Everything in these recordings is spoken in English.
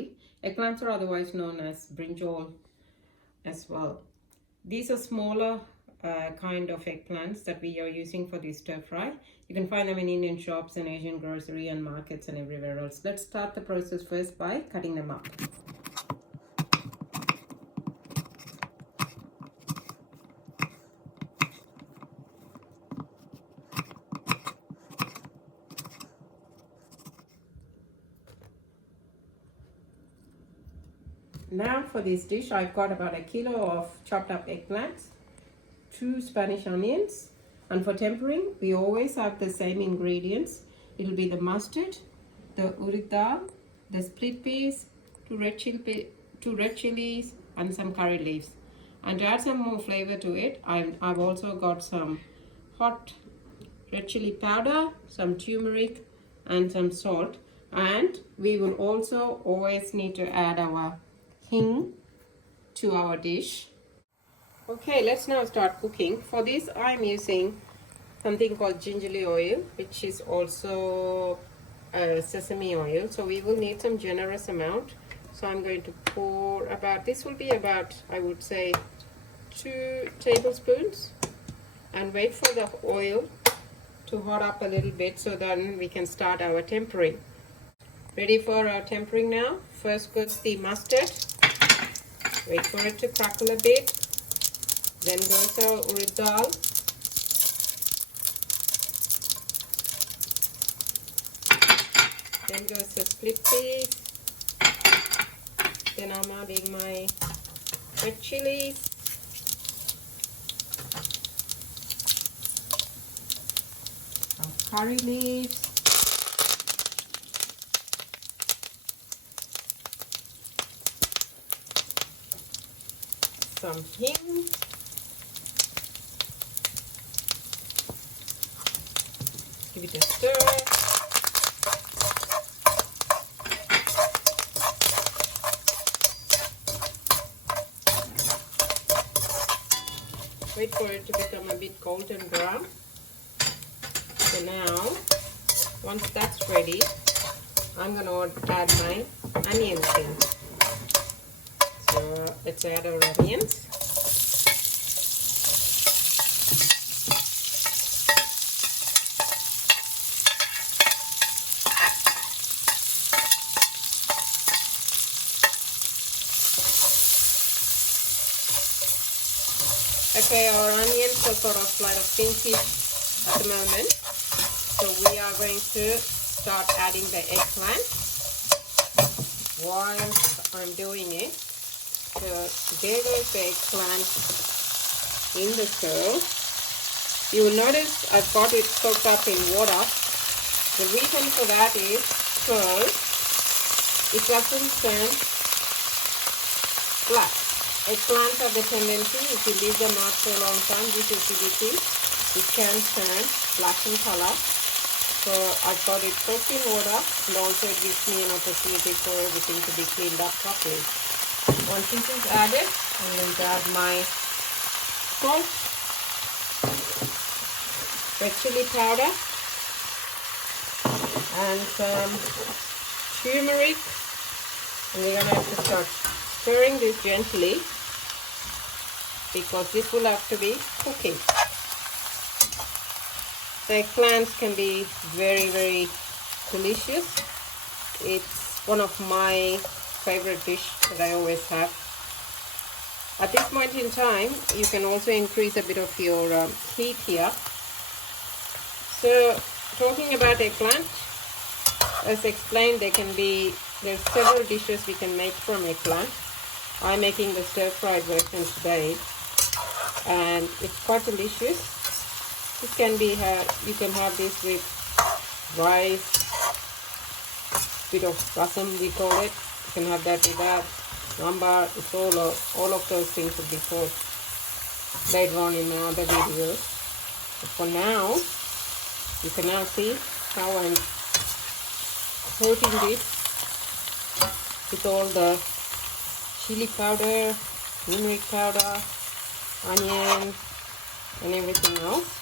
curry. Eggplants are otherwise known as brinjal as well. These are smaller kind of eggplants that we are using for the stir fry. You can find them in Indian shops and Asian grocery and markets and everywhere else. Let's start the process first by cutting them up. Now for this dish, I've got about a kilo of chopped up eggplants, 2 Spanish onions, and for tempering, we always have the same ingredients. It'll be the mustard, the Urid dhall, the split peas, 2 red chillies, and some curry leaves. And to add some more flavor to it, I've also got some hot red chili powder, some turmeric, and some salt. And we will also always need to add our hing to our dish. Okay, let's now start cooking. For this, I'm using something called gingelly oil, which is also sesame oil. So we will need some generous amount. So I'm going to pour about, this will be about, I would say, 2 tablespoons, and wait for the oil to hot up a little bit so then we can start our tempering. Ready for our tempering now. First goes the mustard. Wait for it to crackle a bit. Then goes our Urid dhall. Then goes the split peas. Then I'm adding my red chilies. Some curry leaves. Some hing, give it a stir, wait for it to become a bit golden brown. So now, once that's ready, I'm going to add my onions in. So let's add our onions. Okay, our onions are sort of like pinkish at the moment. So we are going to start adding the eggplant. While I'm doing it, so there goes the eggplant in the stove. You will notice I've got it soaked up in water. The reason for that is because it doesn't turn black. Eggplants have the tendency, if you leave them out for a long time due to acidity, it can turn black in color. So I've got it soaked in water, and also it gives me an opportunity for everything to be cleaned up properly. Once this is added, I'm going to add my salt, red chili powder, and some turmeric. And we're going to have to start stirring this gently because this will have to be cooking. The eggplants can be very, very delicious. It's one of my favorite dish that I always have. At this point in time, you can also increase a bit of your heat here. So, talking about eggplant, as explained, there's several dishes we can make from eggplant. I'm making the stir-fried version today, and it's quite delicious. This can be you can have this with rice, bit of rasam we call it. You can have that with that. Sambar, it's all of those things will be taught later on in my other videos. But for now, you can now see how I'm coating this with all the chili powder, turmeric powder, onion, and everything else.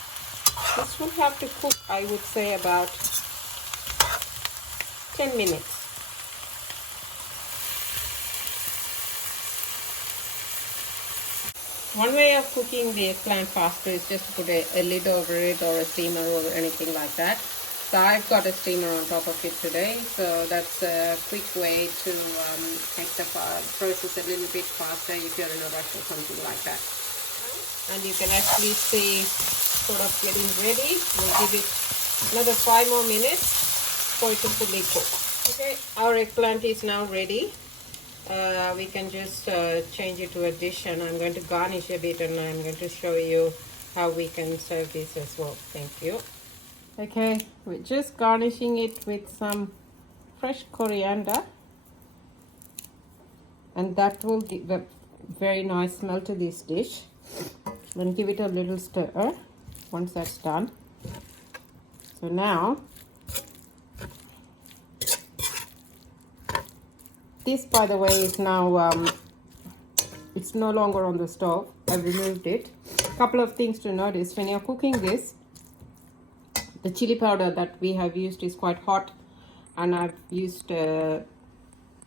This will have to cook, I would say, about 10 minutes. One way of cooking the eggplant faster is just to put a lid over it or a steamer or anything like that. So I've got a steamer on top of it today, so that's a quick way to make the process a little bit faster if you're in a rush or something like that. And you can actually see sort of getting ready. We'll give it another 5 more minutes for it to fully cook. Okay, our eggplant is now ready. We can just change it to a dish, and I'm going to garnish a bit, and I'm going to show you how we can serve this as well. Thank you. Okay, we're just garnishing it with some fresh coriander, and that will give a very nice smell to this dish. I'm going to give it a little stir once that's done. So now this, by the way, is now it's no longer on the stove. I've removed it. A couple of things to notice when you're cooking this: the chili powder that we have used is quite hot, and I've used a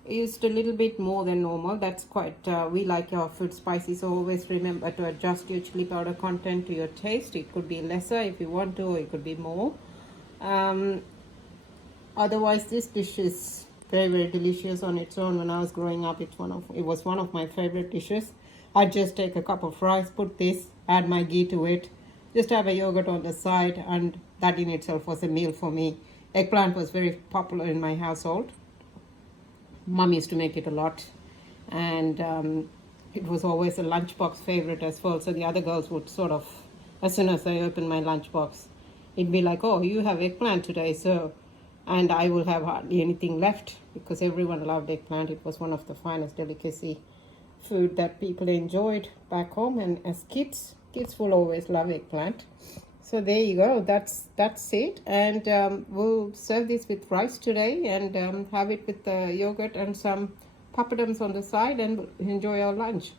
little bit more than normal. That's quite we like our food spicy, so always remember to adjust your chili powder content to your taste. It could be lesser if you want to, or it could be more. Otherwise, this dish is very, very delicious on its own. When I was growing up, it was one of my favorite dishes. I'd just take a cup of rice, put this, add my ghee to it, just have a yogurt on the side, and that in itself was a meal for me. Eggplant was very popular in my household. Mom used to make it a lot, and it was always a lunchbox favorite as well. So the other girls would sort of, as soon as I opened my lunchbox, it'd be like, oh, you have eggplant today, so, and I will have hardly anything left because everyone loved eggplant. It was one of the finest delicacy food that people enjoyed back home, and as kids will always love eggplant. So there you go, that's it, and we'll serve this with rice today, and have it with the yogurt and some papadums on the side, and enjoy our lunch.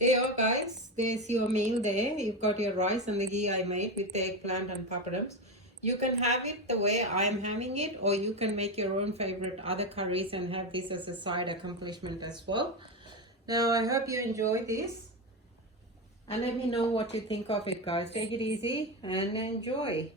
There you are, guys. There's your meal there. You've got your rice and the ghee I made with the eggplant and papadums. You can have it the way I'm having it, or you can make your own favorite other curries and have this as a side accomplishment as well. Now, I hope you enjoy this, and let me know what you think of it, guys. Take it easy and enjoy.